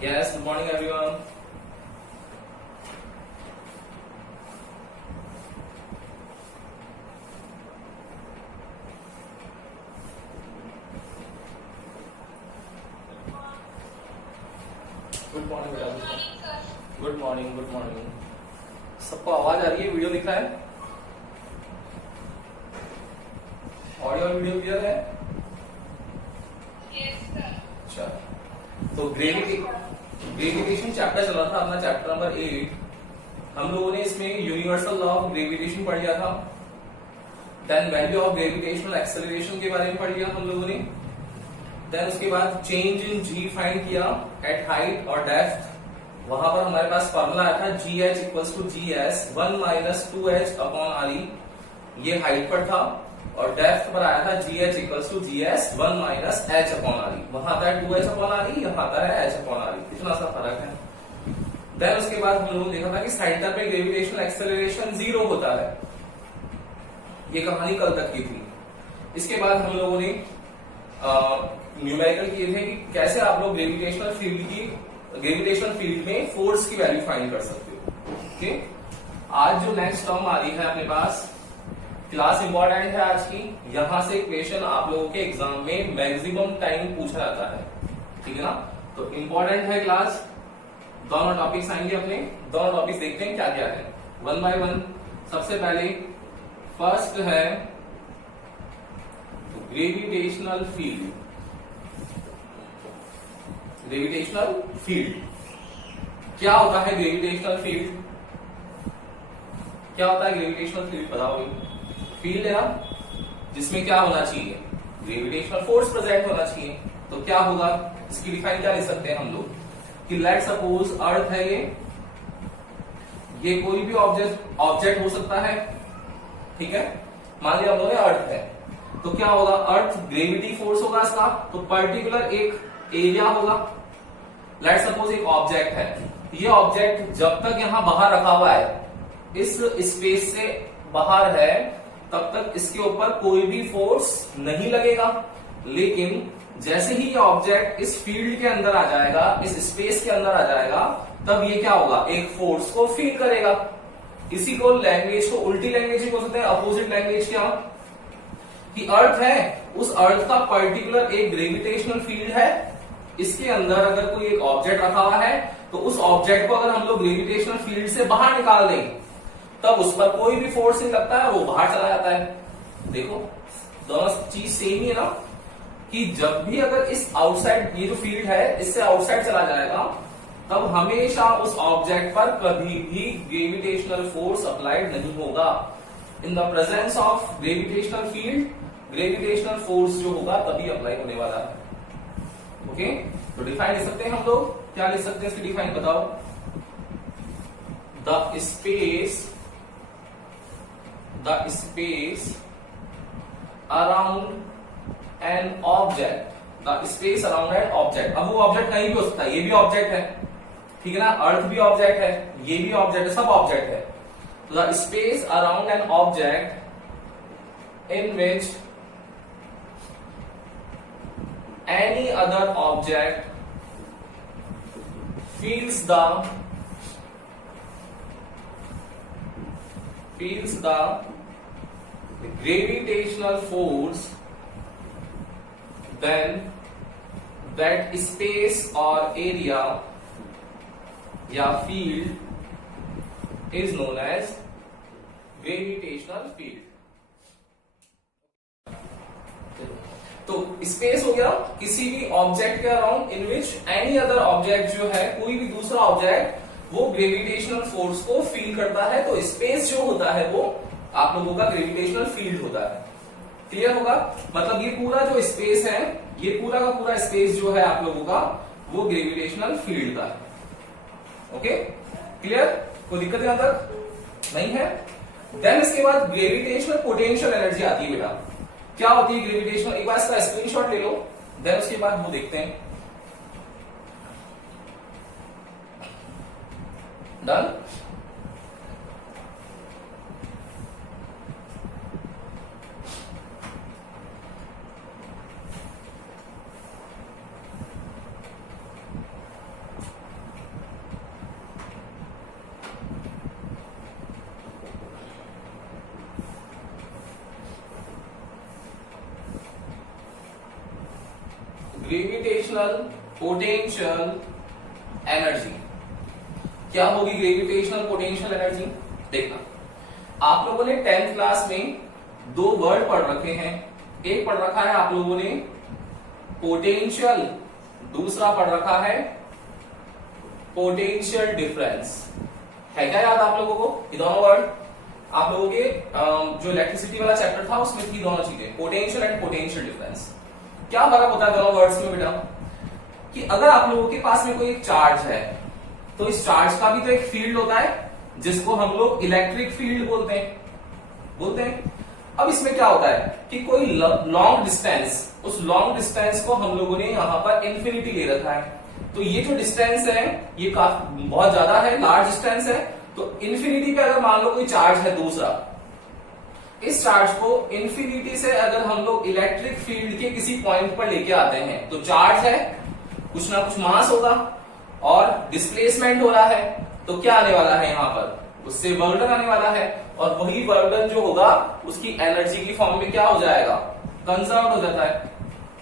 Yes, good morning everyone. Good morning बेटा. Good morning, good morning. सबको आवाज आ रही है? वीडियो दिख रहा है? ऑडियो और वीडियो क्लियर है? अच्छा, तो ग्रेविटेशन चैप्टर चल रहा था अपना, चैप्टर नंबर 8. हम लोगों ने इसमें यूनिवर्सल लॉ ऑफ ग्रेविटेशन पढ़ लिया था. Then value of gravitational acceleration के बारे में पढ़ लिया हम लोगों ने. देन उसके बाद चेंज इन जी फाइंड किया एट हाइट और डेप्थ. वहां पर हमारे पास फॉर्मूला आया था GH equals to GS 1 minus 2H upon RE. ये हाइट पर था. और डेप्थ पर आया था GH equals to GS 1 minus H upon RE. वहां आता है 2H अपॉन RE, यहाँ आता है H अपॉन RE. इतना सा फर्क है. देन उसके बाद हम लोगों ने देखा था कि सेंटर पे ग्रेविटेशनल एक्सेलरेशन 0 होता है. ये कहानी कल तक की थी. इसके बाद हम लोगों ने न्यूमेरिकल किए थे कि कैसे आप लोग ग्रेविटेशनल फील्ड में फोर्स की वैल्यू फाइंड कर सकते हो. ओके, आज जो नेक्स्ट टर्म आ रही है अपने पास, क्लास इंपॉर्टेंट है आज की. यहां से क्वेश्चन आप लोगों के एग्जाम में मैक्सिमम टाइम पूछा जाता है. ठीक है ना? तो इंपॉर्टेंट है क्लास. दोनों टॉपिक्स आएंगे अपने. दोनों टॉपिक्स देखते हैं क्या क्या है, वन बाय वन. सबसे पहले फर्स्ट है ग्रेविटेशनल फील्ड. ग्रेविटेशनल फील्ड क्या होता है? ग्रेविटेशनल फील्ड क्या होता है? ग्रेविटेशनल फील्ड बताओ. फील्ड है ना, जिसमें क्या होना चाहिए? ग्रेविटेशनल फोर्स प्रेजेंट होना चाहिए. तो क्या होगा? इसकी डिफाइन क्या ले सकते हैं हम लोग कि लेट सपोज अर्थ है ये कोई भी ऑब्जेक्ट हो सकता है. ठीक है, मान लिया हम लोग अर्थ है. तो क्या होगा? अर्थ ग्रेविटी फोर्स होगा इसका. तो पर्टिकुलर एक एरिया होगा. लेट सपोज एक ऑब्जेक्ट है. ये ऑब्जेक्ट जब तक यहां बाहर रखा हुआ है, इस स्पेस से बाहर है, तब तक इसके ऊपर कोई भी फोर्स नहीं लगेगा. लेकिन जैसे ही ये ऑब्जेक्ट इस फील्ड के अंदर आ जाएगा, इस स्पेस के अंदर आ जाएगा, तब ये क्या होगा? एक फोर्स को फील करेगा. इसी को लैंग्वेज को उल्टी लैंग्वेज भी बोल सकते हैं. अपोजिट लैंग्वेज क्या कि अर्थ है, उस अर्थ का पर्टिकुलर एक ग्रेविटेशनल फील्ड है. इसके अंदर अगर कोई एक ऑब्जेक्ट रखा हुआ है, तो उस ऑब्जेक्ट को अगर हम लोग ग्रेविटेशनल फील्ड से बाहर निकाल दें, तब उस पर कोई भी फोर्स नहीं लगता है, वो बाहर चला जाता है. देखो, दोनों चीज सेम ही है ना, कि जब भी अगर इस आउटसाइड, ये जो फील्ड है, इससे आउटसाइड चला जाएगा, तब हमेशा उस ऑब्जेक्ट पर कभी भी ग्रेविटेशनल फोर्स अप्लाइड नहीं होगा. In the presence of gravitational field, gravitational force जो होगा तभी अप्लाई होने वाला है. ओके, तो डिफाइन लिख सकते हैं हम लोग. क्या लिख सकते हैं इसकी डिफाइन बताओ? The space around an object. The space around an object. अब वो ऑब्जेक्ट कहीं भी हो सकता है. ये भी ऑब्जेक्ट है, ठीक है ना? अर्थ भी ऑब्जेक्ट है, ये भी ऑब्जेक्ट है, सब ऑब्जेक्ट है. तो the space around an object in which any other object feels the gravitational force, then that space or area या field is known as gravitational field. तो स्पेस हो गया किसी भी ऑब्जेक्ट के around in which any other object जो है, कोई भी दूसरा ऑब्जेक्ट वो ग्रेविटेशनल फोर्स को फील करता है. तो स्पेस जो होता है वो आप लोगों का ग्रेविटेशनल फील्ड होता है. क्लियर होगा? मतलब ये पूरा जो स्पेस है, ये पूरा का पूरा स्पेस जो है आप लोगों का, वो ग्रेविटेशनल फील्ड का है. Okay, clear? कोई दिक्कत यहां तक नहीं है? देन इसके बाद ग्रेविटेशनल पोटेंशियल एनर्जी आती है बेटा. क्या होती है ग्रेविटेशनल? एक बार इसका स्क्रीनशॉट ले लो, देन उसके बाद वो देखते हैं. डन? Gravitational potential energy. क्या होगी ग्रेविटेशनल पोटेंशियल एनर्जी? देखना, आप लोगों ने 10th क्लास में दो वर्ड पढ़ रखे हैं। एक पढ़ रखा है आप लोगों ने पोटेंशियल, दूसरा पढ़ रखा है पोटेंशियल डिफरेंस। है क्या याद आप लोगों को? ये दोनों वर्ड आप लोगों के जो इलेक्ट्रिसिटी वाला चैप्टर था उसमें थी दोनों चीजें, पोटेंशियल एंड पोटेंशियल डिफरेंस। क्या फर्क होता है दोनों वर्ड्स में बेटा? कि अगर आप लोगों के पास में कोई एक चार्ज है तो इस चार्ज का भी तो एक फील्ड होता है जिसको हम लोग इलेक्ट्रिक फील्ड बोलते हैं। अब इसमें क्या होता है कि कोई लॉन्ग डिस्टेंस, उस लॉन्ग डिस्टेंस को हम लोगों ने यहां पर इंफिनिटी ले रखा है। तो ये जो डिस्टेंस है ये काफी बहुत ज्यादा है, लार्ज डिस्टेंस है। तो इंफिनिटी पे अगर मान लो कोई चार्ज है दूसरा, इस चार्ज को इंफिनिटी से अगर हम लोग इलेक्ट्रिक फील्ड के किसी पॉइंट पर लेके आते हैं तो चार्ज है, कुछ ना कुछ मास होगा और डिस्प्लेसमेंट हो रहा है, तो क्या आने वाला है यहां पर? उससे बर्डन आने वाला है और वही बर्डन जो होगा उसकी एनर्जी की फॉर्म में क्या हो जाएगा? कंजर्व हो जाता है।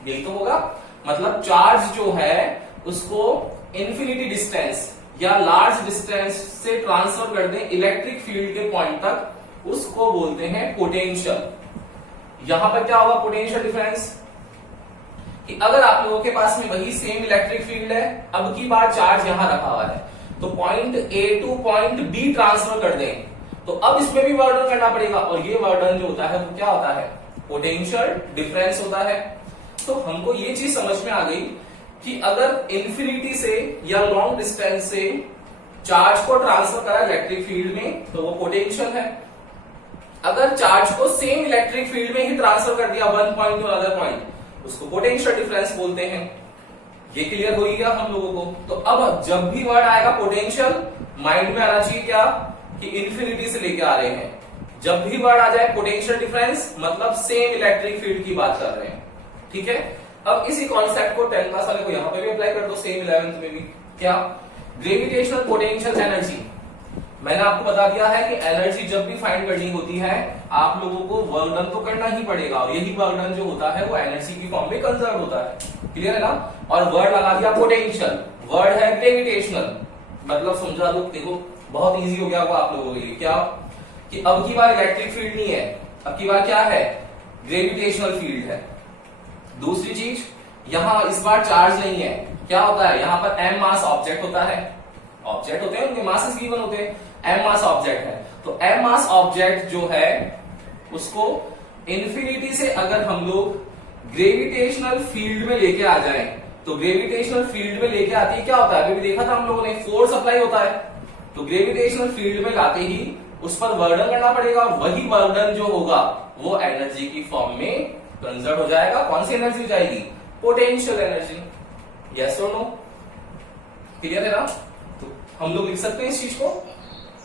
यही तो होगा, मतलब चार्ज जो है उसको इंफिनिटी डिस्टेंस या लार्ज डिस्टेंस से ट्रांसफर कर दें इलेक्ट्रिक फील्ड के पॉइंट तक, उसको बोलते हैं पोटेंशियल। यहां पर क्या होगा पोटेंशियल डिफरेंस? कि अगर आप लोगों के पास में वही सेम इलेक्ट्रिक फील्ड है, अब की बार चार्ज यहां रखा हुआ है, तो point A to point B transfer कर दें, तो अब इसमें भी वर्डन करना पड़ेगा और ये वर्डन जो होता है वो क्या होता है? पोटेंशियल डिफरेंस होता है। तो हमको ये चीज समझ में आ गई कि अगर इंफिनिटी से या लॉन्ग डिस्टेंस से चार्ज को ट्रांसफर करा इलेक्ट्रिक फील्ड में तो वो पोटेंशियल है। अगर चार्ज को सेम इलेक्ट्रिक फील्ड में ही ट्रांसफर कर दिया one point two other point, उसको पोटेंशियल डिफरेंस बोलते हैं। ये क्लियर हो गया हम लोगों को? तो अब जब भी वर्ड आएगा पोटेंशियल, माइंड में आना चाहिए क्या कि इंफिनिटी से लेके आ रहे हैं। जब भी वर्ड आ जाए पोटेंशियल डिफरेंस, मतलब सेम इलेक्ट्रिक फील्ड की बात कर रहे हैं। ठीक है, अब इसी कॉन्सेप्ट को 10th क्लास वाले को यहां पे भी अप्लाई कर दो, सेम 11th में भी। क्या? Gravitational potential energy. मैंने आपको बता दिया है कि एनर्जी जब भी फाइंड करनी होती है आप लोगों को वर्क डन तो करना ही पड़ेगा और यही वर्क डन जो होता है वो एनर्जी की फॉर्म में कंजर्व होता है। क्लियर है ना? और वर्ड लगा दिया पोटेंशियल, वर्ड है ग्रेविटेशनल, मतलब समझा दो, देखो बहुत इजी हो गया होगा आप लोगों के लिए। क्या कि अब की बार इलेक्ट्रिक फील्ड नहीं है, अब की बार क्या है? ग्रेविटेशनल फील्ड है। दूसरी चीज, यहां इस बार चार्ज नहीं है, क्या होता है? यहां पर एम मास ऑब्जेक्ट होता है, ऑब्जेक्ट होते हैं उनके मासेस गिवन होते हैं, एम मास ऑब्जेक्ट है। तो एम मास ऑब्जेक्ट जो है उसको इंफिनिटी से अगर हम लोग ग्रेविटेशनल फील्ड में लेके आ जाएं, तो ग्रेविटेशनल फील्ड में लेके आते ही क्या होता है? अभी भी देखा था हम लोगों ने, फोर्स अप्लाई होता है। तो ग्रेविटेशनल फील्ड में लाते ही उस पर वर्डन करना पड़ेगा और वही वर्डन जो होगा वो एनर्जी की फॉर्म में कंजर्व हो जाएगा। कौन सी एनर्जी हो जाएगी? Potential energy. यस और नो? क्लियर है ना? तो हम लोग लिख सकते हैं इस चीज को,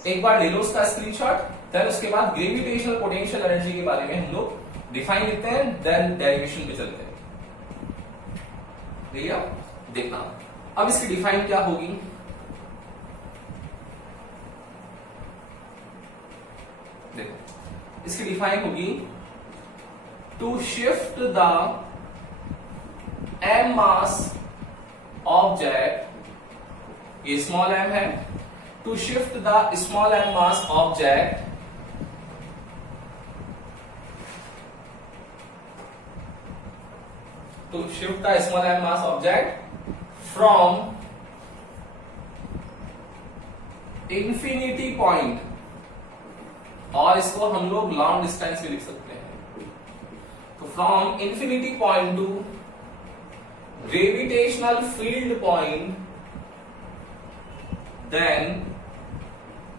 एक बार ले लो उसका स्क्रीनशॉट, देन उसके बाद ग्रेविटेशनल पोटेंशियल एनर्जी के बारे में हम लोग डिफाइन लिखते हैं, देन डेरिवेशन पे चलते हैं। भैया देखना, अब इसकी डिफाइन क्या होगी? देखो इसकी डिफाइन होगी to shift the M mass object, ये स्मॉल एम है, to shift the small M mass object to shift the small m mass object from infinity point, और इसको हम लोग लॉन्ग डिस्टेंस में लिख सकते हैं। तो from infinity point to gravitational field point, then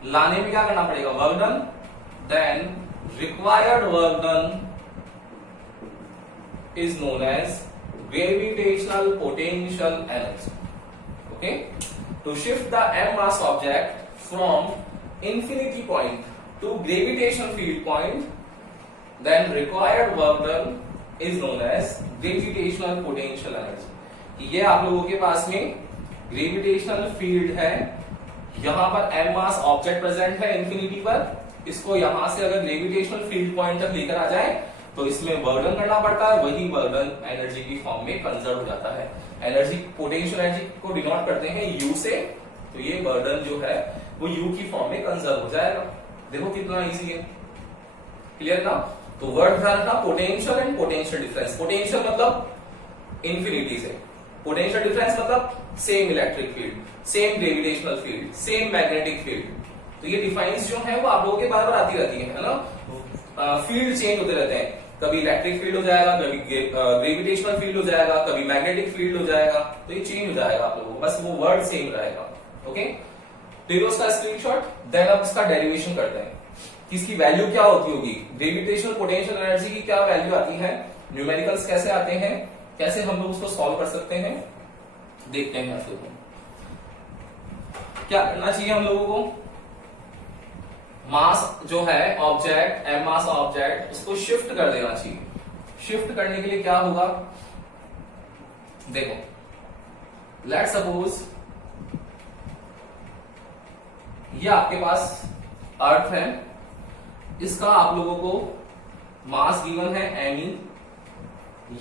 लाने में क्या करना पड़ेगा? Work done, then required work done is known as gravitational potential energy. Okay, to shift the m mass object from infinity point to gravitational field point, then required work done is known as gravitational potential energy. ये आप लोगों के पास में gravitational field है, यहां पर m मास object present है infinity पर, इसको यहां से अगर ग्रेविटेशनल फील्ड पॉइंट तक लेकर आ जाए तो इसमें बर्डन करना पड़ता है, वही बर्डन एनर्जी की फॉर्म में कंजर्व हो जाता है। एनर्जी, पोटेंशियल एनर्जी को डिनोट करते हैं यू से, तो ये बर्डन जो है वो यू की फॉर्म में कंजर्व हो जाएगा। देखो कितना इजी है, क्लियर ना। तो वर्ड ध्यान रखना, potential and potential difference. Potential मतलब इंफिनिटी से, पोटेंशियल डिफरेंस मतलब same electric field, same gravitational field, same magnetic field. तो ये डिफाइंस जो है वो आप लोगों के बार बार आती रहती है ना। फील्ड चेंज होते रहते हैं, कभी इलेक्ट्रिक फील्ड हो जाएगा, कभी ग्रेविटेशनल फील्ड हो जाएगा, कभी मैग्नेटिक फील्ड हो जाएगा, तो ये चेंज हो जाएगा आप लोगों को, बस वो वर्ड सेम रहेगा। ओके, तो ये उसका स्क्रीनशॉट। देन अब इसका डेरिवेशन करते हैं कि इसकी वैल्यू क्या होती होगी, ग्रेविटेशनल पोटेंशियल एनर्जी की क्या वैल्यू आती है, न्यूमेरिकल्स कैसे आते हैं, कैसे हम लोग उसको सॉल्व कर सकते हैं, देखते हैं। आप लोगों को क्या करना चाहिए, हम लोगों को मास जो है ऑब्जेक्ट, एम मास ऑब्जेक्ट, उसको शिफ्ट कर देना चाहिए। शिफ्ट करने के लिए क्या होगा, देखो लेट सपोज ये आपके पास अर्थ है, इसका आप लोगों को मास गिवन है एम,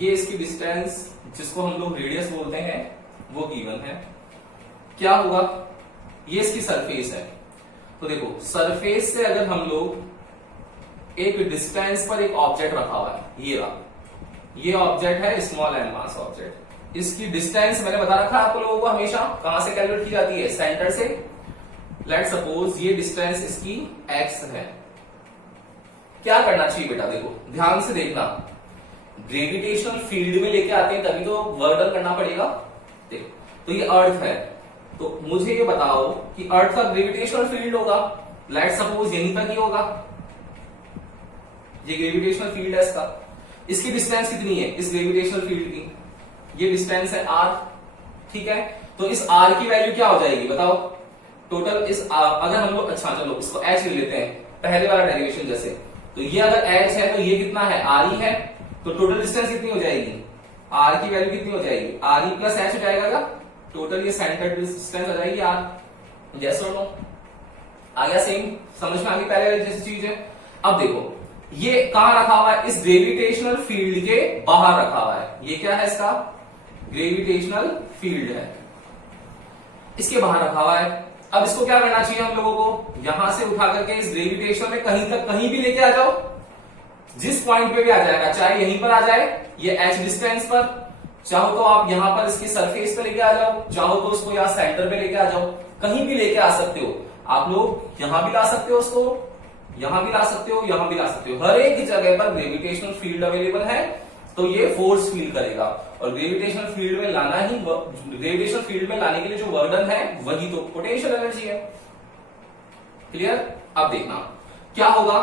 ये इसकी डिस्टेंस जिसको हम लोग रेडियस बोलते हैं वो गिवन है। क्या होगा, ये इसकी सरफेस है, तो देखो सरफेस से अगर हम लोग एक डिस्टेंस पर एक ऑब्जेक्ट रखा हुआ है, ये रहा, ये ऑब्जेक्ट है स्मॉल एम मास ऑब्जेक्ट, इसकी डिस्टेंस मैंने बता रखा है आप लोगों को हमेशा कहां से कैलकुलेट की जाती है, सेंटर से। लेट सपोज ये डिस्टेंस इसकी x है। क्या करना चाहिए बेटा, देखो ध्यान से देखना, ग्रेविटेशनल फील्ड में लेके आते हैं तभी तो वर्डन करना पड़ेगा। देखो तो ये अर्थ है, तो मुझे ये बताओ कि अर्थ का ग्रेविटेशनल फील्ड होगा, लेट सपोज यहीं पर ही होगा, ये ग्रेविटेशनल फील्ड है इसका, इसकी डिस्टेंस कितनी है इस ग्रेविटेशनल फील्ड की, ये डिस्टेंस है r, ठीक है। तो इस r की वैल्यू क्या हो जाएगी बताओ, टोटल इस अगर हम लोग, अच्छा चलो इसको h ले लेते हैं पहले वाला डेरिवेशन जैसे, तो ये अगर h है तो ये कितना है r ही है, तो टोटल डिस्टेंस कितनी हो जाएगी, r की वैल्यू कितनी हो जाएगी, r ई प्लस h हो जाएगा, टोटल ये सेंटर डिस्टेंस आ जाएगी r। यस और नो, आ गया, सेम समझ में आ गई पहले वाली जैसी चीज है। अब देखो ये कहां रखा हुआ है, इस ग्रेविटेशनल फील्ड के बाहर रखा हुआ है, ये क्या है इसका ग्रेविटेशनल फील्ड है, इसके बाहर रखा हुआ है। अब इसको क्या करना चाहिए हम लोगों को, यहां से उठा करके इस ग्रेविटेशन में कहीं तक कहीं भी लेके आ जाओ, जिस पॉइंट पे भी आ जाएगा, चाहे यहीं पर आ जाए ये h डिस्टेंस पर, चाहो तो आप यहां पर इसकी सरफेस पे लेके आ जाओ, चाहो तो उसको यहाँ सेंटर पे लेके आ जाओ, कहीं भी लेके आ सकते हो आप लोग, यहां भी ला सकते हो उसको, यहां भी ला सकते हो, यहां भी ला सकते हो, हर एक जगह पर ग्रेविटेशनल फील्ड अवेलेबल है, तो ये फोर्स फील करेगा। और ग्रेविटेशनल फील्ड में लाना ही, ग्रेविटेशनल फील्ड में लाने के लिए जो वर्डन है वही तो पोटेंशियल एनर्जी है। क्लियर, अब देखना क्या होगा,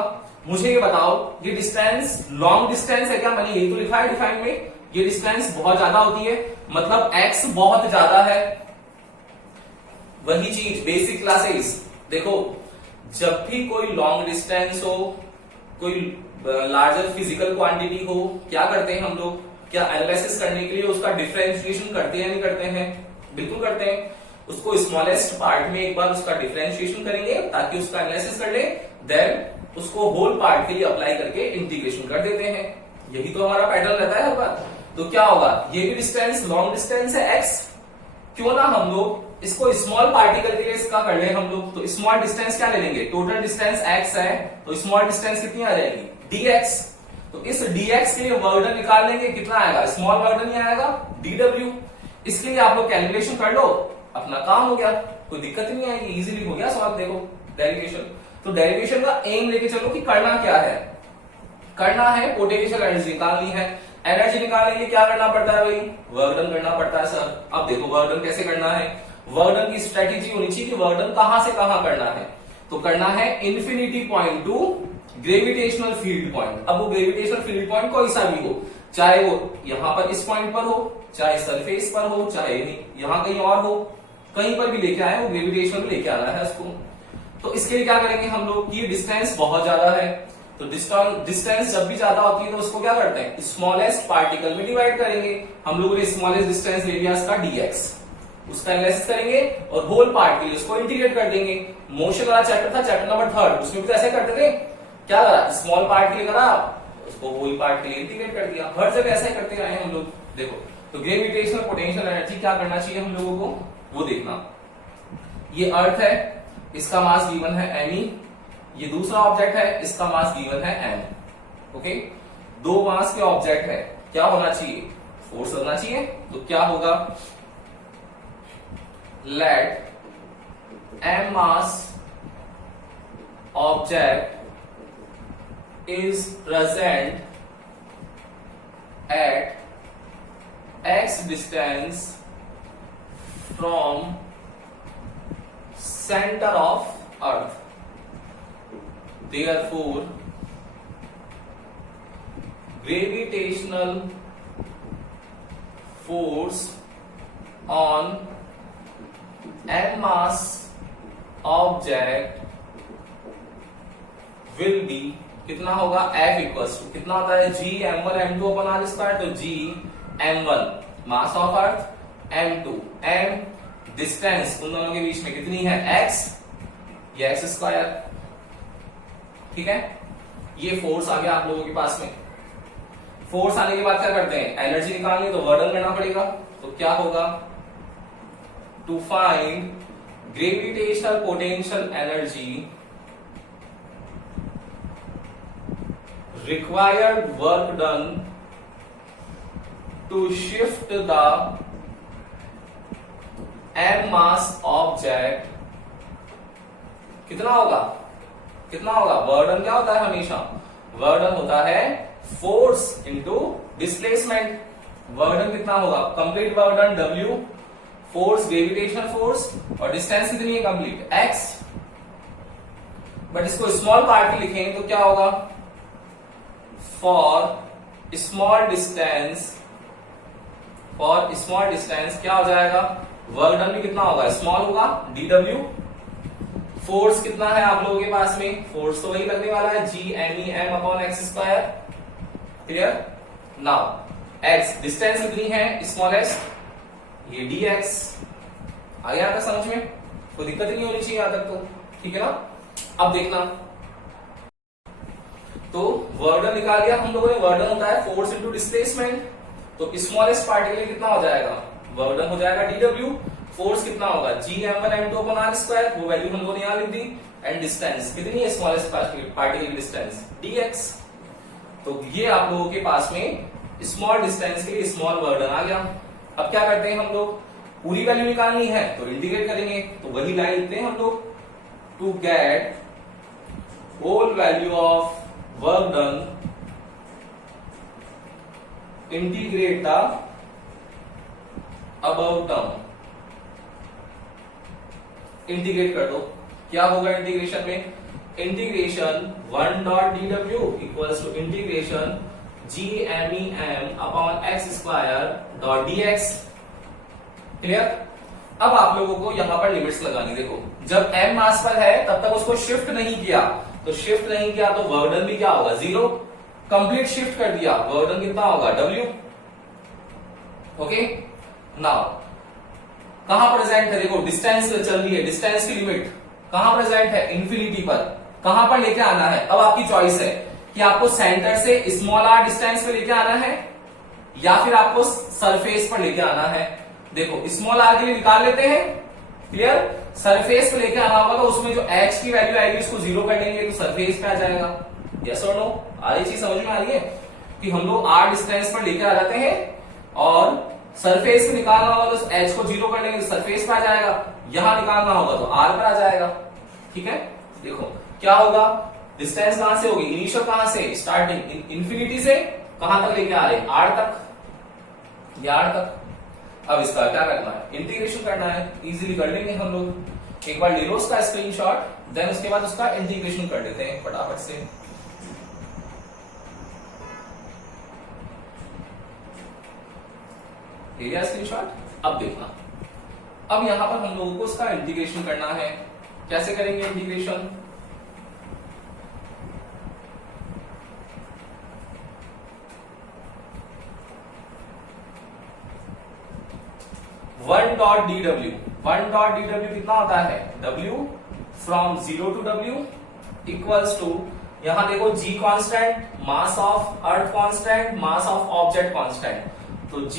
मुझे ये बताओ ये डिस्टेंस लॉन्ग डिस्टेंस है क्या, मैंने यही तो लिखा है डिफाइन में, ये डिस्टेंस बहुत ज्यादा होती है, मतलब x बहुत ज्यादा है। वही चीज बेसिक क्लासेस, देखो जब भी कोई लॉन्ग डिस्टेंस हो, कोई लार्जर फिजिकल क्वांटिटी हो, क्या करते हैं हम लोग, क्या एनालिसिस करने के लिए उसका डिफरेंशिएशन करते हैं नहीं करते हैं, बिल्कुल करते हैं। उसको स्मॉलेस्ट पार्ट में एक बार उसका डिफरेंशिएशन करेंगे ताकि उसका एनालिसिस कर ले, देन उसको होल पार्ट के लिए अप्लाई करके इंटीग्रेशन कर देते हैं, यही तो हमारा पैटर्न रहता है हर बार। तो क्या होगा, ये भी डिस्टेंस लॉन्ग डिस्टेंस है x, क्यों ना हम लोग इसको स्मॉल पार्टिकल के लिए इसका कर ले हम लोग, तो स्मॉल डिस्टेंस क्या ले लेंगे, टोटल डिस्टेंस x है, तो स्मॉल डिस्टेंस कितनी आ जाएगी dx, तो इस dx के लिए वर्डन निकाल लेंगे, कितना आएगा, स्मॉल वर्डन ही आएगा dw। इसके लिए आप लोग कैलकुलेशन कर लो, अपना काम हो गया, कोई दिक्कत नहीं आएगी, इजीली हो गया सवाल। देखो डेरिवेशन, तो डेरिवेशन का एम लेके चलो कि करना क्या है, करना है पोटेंशियल एनर्जी निकालनी है। एनर्जी निकालने के लिए क्या करना पड़ता है भाई, वर्डन करना पड़ता है सर। अब देखो वर्डन कैसे करना है, वर्डन की स्ट्रेटेजी होनी चाहिए कि वर्डन कहां से कहां करना है, तो करना है infinity point to gravitational field point. अब वो ग्रेविटेशनल फील्ड पॉइंट कोई सा भी हो, चाहे वो यहां पर इस पॉइंट पर हो, चाहे सरफेस पर हो, चाहे यहां कहीं और हो, कहीं पर भी लेके आए वो ग्रेविटेशन में लेके आना है उसको। तो इसके लिए क्या करेंगे हम लोग की डिस्टेंस बहुत ज्यादा है, तो डिस्टेंस जब भी ज्यादा होती है तो उसको क्या करते हैं, स्मॉलेस्ट पार्टिकल में डिवाइड करेंगे। हम लोगों ने स्मॉलेस्ट डिस्टेंस ले लिया इसका dx, उसका एनालिसिस करेंगे और होल पार्ट के लिए उसको इंटीग्रेट कर देंगे। मोशन वाला चैप्टर था, चैप्टर नंबर 3, उसमें भी तो ऐसे करते थे, क्या करा, स्मॉल पार्ट के लिए करा उसको वही पार्ट के लिए इंटीग्रेट कर दिया। हर जगह ऐसा ही करते आए हम लोग। देखो तो ग्रेविटेशनल पोटेंशियल एनर्जी क्या करना चाहिए हम लोगों को, वो देखना। ये अर्थ है, इसका मास गिवन है me, ये दूसरा ऑब्जेक्ट है, इसका मास गिवन है m। ओके, दो मास के ऑब्जेक्ट है, क्या होना चाहिए, फोर्स लगना चाहिए। तो क्या होगा, late m mass object is present at x distance from center of earth, therefore gravitational force on m mass object will be कितना होगा, F इक्वल्स टू कितना होता है, G m1 m2 upon R square, तो G m1 mass of earth, m2 m distance उन दोनों के बीच में कितनी है, x, ये x स्क्वायर। ठीक है, ये फोर्स आ गया आप लोगों के पास में। फोर्स आने के बाद क्या करते हैं, एनर्जी निकालनी, तो वर्डन करना पड़ेगा। तो क्या होगा, to find gravitational potential energy required work done to shift the m mass object, कितना होगा, कितना होगा, बर्डन क्या होता है हमेशा, बर्डन होता है फोर्स इनटू डिस्प्लेसमेंट। बर्डन कितना होगा, complete burden W, force gravitational force, और डिस्टेंस कितनी है कंप्लीट x। बट इसको स्मॉल पार्ट में लिखेंगे तो क्या होगा, for small distance, for small distance क्या हो जाएगा, वर्क डन भी कितना होगा, स्मॉल होगा dw। फोर्स कितना है आप लोगों के पास में, फोर्स तो वही लगने वाला है G me m upon x square. Clear, now x distance कितनी है, स्मॉलेस्ट, ये dx। आ गया था समझ में, कोई दिक्कत नहीं होनी चाहिए यहां तक तो, ठीक है ना। अब देखना, तो वर्डन निकाल लिया हम लोगों ने, वर्डन होता है फोर्स इनटू डिस्प्लेसमेंट। तो स्मॉलेस्ट पार्टिकल कितना हो जाएगा, वर्डन हो जाएगा dw, फोर्स कितना होगा G m1 m2 upon r square, वो वैल्यू हम लोगों ने यहां लिख दी, एंड डिस्टेंस कितनी है, स्मॉलेस्ट पार्टिकल की डिस्टेंस dx। तो ये आप लोगों के पास में स्मॉल डिस्टेंस के लिए स्मॉल वर्डन आ गया। अब क्या करते हैं हम लोग, पूरी वैल्यू निकालनी है तो इंटीग्रेट करेंगे, तो वही लाइन लिखते हैं हम लोग, to get whole value of work done integrate the above term. Integrate कर दो, क्या होगा इंटीग्रेशन में, integration 1 dot dw equals to integration G me m upon x square dot dx। Clear. अब आप लोगों को यहां पर लिमिट्स लगानी, देखो जब m मास पर है तब तक उसको शिफ्ट नहीं किया, तो शिफ्ट नहीं किया तो वर्डन भी क्या होगा, 0। कंप्लीट शिफ्ट कर दिया, वर्डन कितना होगा, w। ओके, नाउ कहां प्रेजेंट है, देखो डिस्टेंस चल रही है, डिस्टेंस की लिमिट कहां प्रेजेंट है, इंफिनिटी पर। कहां पर लेके आना है, अब आपकी चॉइस है कि आपको सेंटर से स्मॉल r डिस्टेंस पे लेके आना है या फिर आपको सरफेस पर लेके आना है। देखो स्मॉल r के लिए निकाल लेते हैं, क्लियर। सरफेस पे लेके आना होगा तो उसमें जो h की वैल्यू आएगी उसको 0 कर देंगे तो सरफेस पे आ जाएगा। यस और नो, आ रही चीज समझ में आ रही है कि हम लोग r डिस्टेंस पर लेके आ जाते हैं और सरफेस पे निकालना होगा तो h को 0 कर देंगे तो सरफेस पे आ जाएगा, यहां निकालना होगा तो r पर आ जाएगा। ठीक है, देखो क्या होगा, डिस्टेंस कहां से होगी, इनिशियल कहां से, स्टार्टिंग इंफिनिटी से कहां तक लेके आ रहे, r तक, या r तक। अब इसका क्या करना है, इंटीग्रेशन करना है, इजीली कर लेंगे हम लोग। एक बार ले लो उसका स्क्रीनशॉट, देन उसके बाद उसका इंटीग्रेशन कर देते हैं फटाफट से। ले लिया स्क्रीनशॉट। अब देखना, अब यहां पर हम लोगों को उसका इंटीग्रेशन करना है। कैसे करेंगे इंटीग्रेशन, वन डॉट dw कितना होता है, w from 0 to w equals to यहां देखो g constant, mass of earth constant, mass of object constant, तो g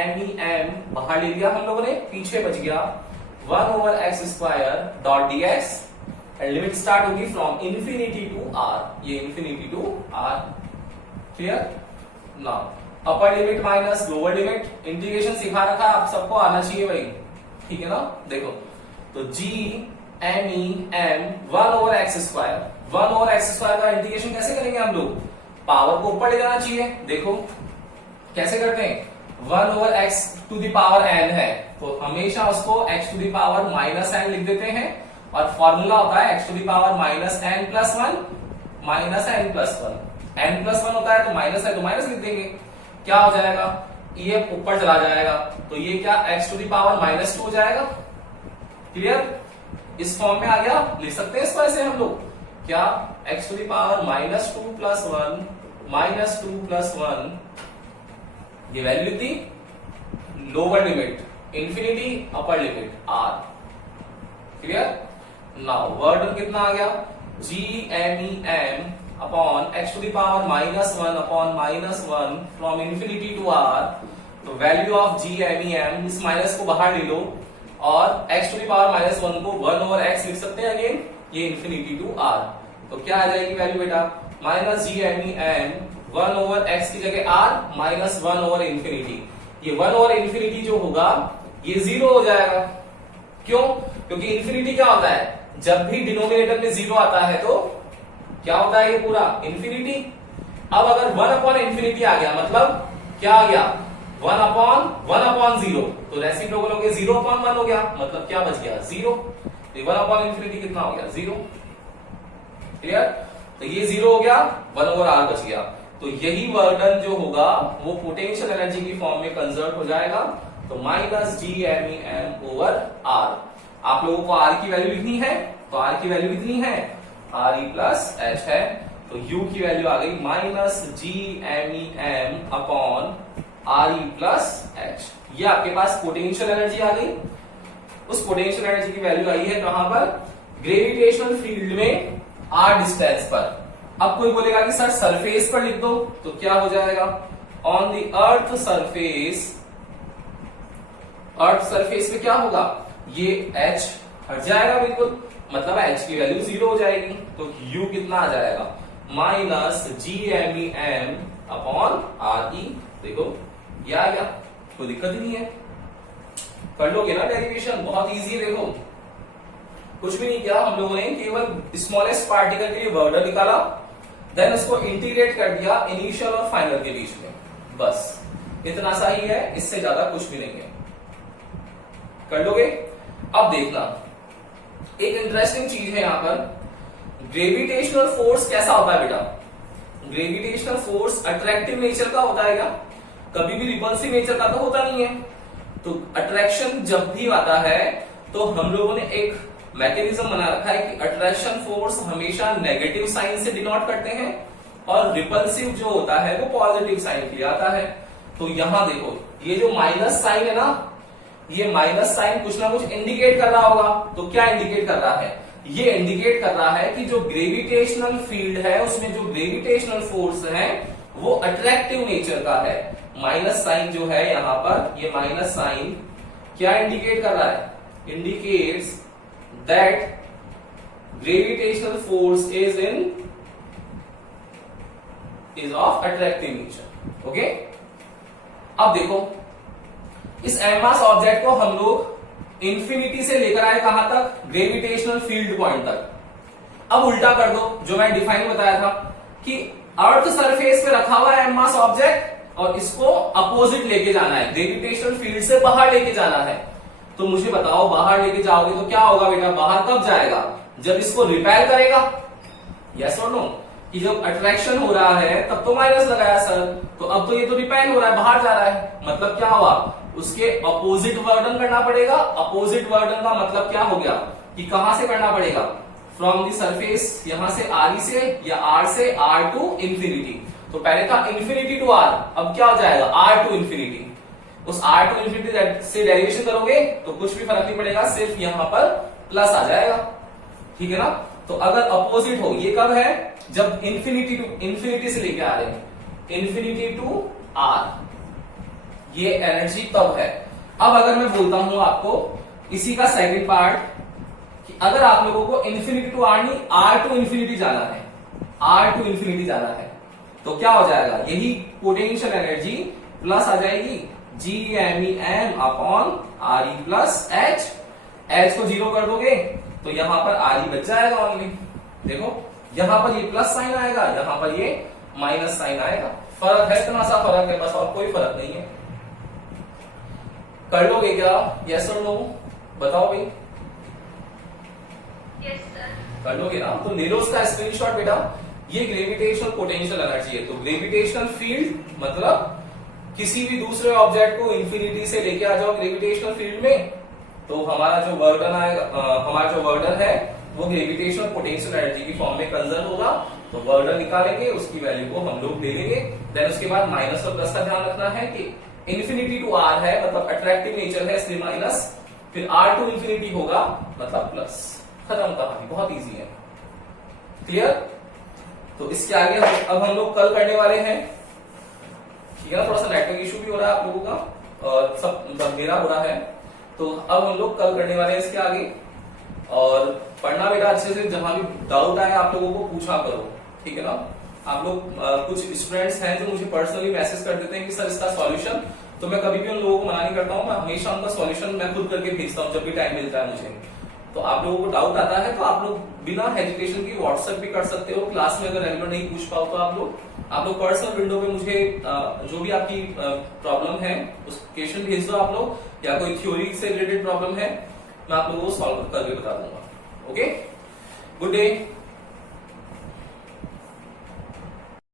m बाहर ले लिया हम लोगों ने, पीछे बच गया 1/x² dot dx and limit start होगी फ्रॉम इंफिनिटी टू r, ये infinity to r। Clear? Now upper limit minus lower limit, integration सिखा रखा है, आप सबको आना चाहिए भाई, ठीक है ना? देखो तो g m 1/x², 1/x² का इंटीग्रेशन कैसे करेंगे हम लोग? पावर को ऊपर ले जाना चाहिए। देखो कैसे करते हैं, 1/x⁴n है तो हमेशा उसको x⁻n लिख देते हैं, और फॉर्मूला होता है x⁻n + 1 -n+1, n+1 होता है तो माइनस है तो माइनस लिख देंगे, क्या हो जाएगा, ये ऊपर चला जाएगा तो ये क्या x⁻⁻² हो जाएगा। क्लियर? इस फॉर्म में आ गया, लिख सकते हैं इसको ऐसे हम लोग, क्या x⁻² + 1 -2 + 1, ये वैल्यू थी lower limit infinity, upper limit r। Clear? Now work कितना आ गया, gmem अपॉन x⁻⁻1 फ्रॉम इंफिनिटी टू r, तो वैल्यू ऑफ gmem, इस माइनस को बाहर ले लो और x⁻⁻1 को 1/x लिख सकते हैं अगेन, ये इंफिनिटी टू r, तो क्या आ जाएगी वैल्यू बेटा, -gmem 1/x की जगह r माइनस 1/इंफिनिटी, ये 1/इंफिनिटी जो होगा ये 0 हो जाएगा। क्यों? क्योंकि इंफिनिटी क्या होता है, जब भी डिनोमिनेटर में 0 आता है तो क्या होता है, ये पूरा इंफिनिटी। अब अगर 1/इंफिनिटी आ गया मतलब क्या आ गया, 1/1/0, तो रेसिप्रोकल 0/1 हो गया, मतलब क्या बच गया, 0। 1/इंफिनिटी कितना हो गया, 0। क्लियर? तो ये 0 हो गया, 1/r बच गया, तो यही वर्डन जो होगा वो पोटेंशियल एनर्जी की फॉर्म में कन्वर्ट हो जाएगा, तो -gmem/r। आप लोगों को r की वैल्यू लिखनी है, तो r की वैल्यू कितनी है, Re + h है, तो u की वैल्यू आ गई -gmem/Re + h। ये आपके पास पोटेंशियल एनर्जी आ गई। उस पोटेंशियल एनर्जी की वैल्यू आई है कहां पर, ग्रेविटेशनल फील्ड में r डिस्टेंस पर। अब कोई बोलेगा कि सर सरफेस पर लिख दो, तो क्या हो जाएगा, on the earth surface, earth surface पे क्या होगा, ये h हट जाएगा बिल्कुल, मतलब h की वैल्यू 0 हो जाएगी, तो u कितना आ जाएगा, -gmem/Re। देखो ये आ गया, कोई दिक्कत ही नहीं है, कर लोगे ना डेरिवेशन, बहुत इजी है। देखो कुछ भी नहीं किया हम लोगों ने, केवल स्मॉलेस्ट पार्टिकल के लिए वर्डर निकाला, देन उसको इंटीग्रेट कर दिया इनिशियल और फाइनल के बीच में, बस इतना सा ही है, इससे ज्यादा कुछ भी नहीं है। कर लोगे? अब देखना एक इंटरेस्टिंग चीज है यहां पर, ग्रेविटेशनल फोर्स कैसा होता है बेटा, ग्रेविटेशनल फोर्स अट्रैक्टिव नेचर का होता है क्या, कभी भी रिपल्सिव नेचर का तो होता नहीं है। तो अट्रैक्शन जब भी आता है तो हम लोगों ने एक मैकेनिज्म बना रखा है कि अट्रैक्शन फोर्स हमेशा नेगेटिव साइन से डिनोट करते हैं, और रिपल्सिव जो होता है वो पॉजिटिव साइन के लिए आता है। तो यहां देखो ये जो माइनस साइन है ना, ये माइनस साइन कुछ ना कुछ इंडिकेट कर रहा होगा, तो क्या इंडिकेट कर रहा है, ये इंडिकेट कर रहा है कि जो ग्रेविटेशनल फील्ड है उसमें जो ग्रेविटेशनल फोर्स है वो अट्रैक्टिव नेचर का है। माइनस साइन जो है यहां पर, ये माइनस साइन क्या इंडिकेट कर रहा है, indicates that gravitational force is of attractive nature. Okay, अब देखो इस एम मास ऑब्जेक्ट को हम लोग इंफिनिटी से लेकर आए कहां तक, ग्रेविटेशनल फील्ड पॉइंट तक। अब उल्टा कर दो, जो मैं डिफाइन बताया था कि अर्थ सरफेस पे रखा हुआ है एम मास ऑब्जेक्ट, और इसको अपोजिट लेके जाना है, ग्रेविटेशनल फील्ड से बाहर लेके जाना है। तो मुझे बताओ बाहर लेके जाओगे तो क्या होगा बेटा, बाहर कब जाएगा, जब इसको रिपेल करेगा, यस और नो, कि जब अट्रैक्शन हो रहा है तब तो माइनस लगाया सर, तो अब तो ये तो रिपेल हो रहा है, बाहर जा रहा है, मतलब क्या हुआ, उसके अपोजिट वर्डन करना पड़ेगा। अपोजिट वर्डन का मतलब क्या हो गया कि कहां से करना पड़ेगा, फ्रॉम द सरफेस, यहां से आर से या आर से आर टू इंफिनिटी। तो पहले था इंफिनिटी टू आर, अब क्या हो जाएगा आर टू इंफिनिटी। उस आर टू इंफिनिटी से डेरिवेशन करोगे तो कुछ भी फर्क नहीं पड़ेगा, सिर्फ यहां पर प्लस आ जाएगा, ठीक है ना। तो अगर अपोजिट हो, ये कब है, जब इंफिनिटी से लेके आ रहे हैं, इंफिनिटी टू आर, ये एनर्जी तब है। अब अगर मैं बोलता हूं आपको इसी का सेकंड पार्ट, कि अगर आप लोगों को इंफिनिटी टू आर नहीं, आर टू इंफिनिटी जाना है, आर टू इंफिनिटी जाना है, तो क्या हो जाएगा, यही पोटेंशियल एनर्जी प्लस आ जाएगी G M E M upon R E plus H. H को जीरो कर दोगे तो यहां पर आर ई बच जाएगा ओनली। देखो यहां पर ये प्लस साइन आएगा, यहां पर ये माइनस साइन आएगा। फर्क है, इतना सा फर्क है बस, और कोई फर्क नहीं है। कर लोगे क्या, यस और नो, बताओ भाई। Yes sir. कर लोगे ना, तो ले लो उसका स्क्रीनशॉट बेटा। ये ग्रेविटेशनल पोटेंशियल एनर्जी है। तो ग्रेविटेशनल फील्ड मतलब किसी भी दूसरे ऑब्जेक्ट को इंफिनिटी से लेके आ जाओ ग्रेविटेशनल फील्ड में, तो हमारा जो वर्डन आएगा, हमारा जो वर्डन है वो ग्रेविटेशनल पोटेंशियल एनर्जी की फॉर्म में कंजर्व होगा। तो वर्डन निकालेंगे, उसकी वैल्यू को हम लोग ले लेंगे। देन उसके बाद माइनस और प्लस का ध्यान रखना है कि इंफिनिटी टू आर है मतलब अट्रैक्टिव नेचर है, इसलिए माइनस, फिर आर टू इंफिनिटी होगा मतलब प्लस। खत्म कहानी, बहुत इजी है। क्लियर? तो इसके आगे अब हम लोग कल करने वाले हैं, ठीक है ना। थोड़ा सा नेटवर्क इशू भी हो रहा है आप लोगों का, और सब मेरा हो रहा है। तो अब हम लोग कल करने वाले हैं इसके आगे। और पढ़ना बेटा अच्छे से, जहां भी डाउट आए आप लोगों को पूछा करो, ठीक है ना। आप लोग कुछ स्टूडेंट्स हैं जो मुझे पर्सनली मैसेज कर देते हैं कि सर इसका सॉल्यूशन, तो मैं कभी भी उन लोगों को मना नहीं करता हूं, मैं हमेशा उनका सॉल्यूशन मैं खुद करके भेजता हूं जब भी टाइम मिलता है मुझे। तो आप लोगों को डाउट आता है तो आप लोग बिना हेजिटेशन की व्हाट्सएप भी कर सकते हो। क्लास में अगर रेगुलर नहीं पूछ पाओ तो आप लोग पर्सनल विंडो पे मुझे जो भी आपकी प्रॉब्लम है उस क्वेश्चन भेज दो आप लोग, या कोई थ्योरी से रिलेटेड प्रॉब्लम है मैं आप लोगों को सॉल्व करके बता दूंगा। Okay, good day.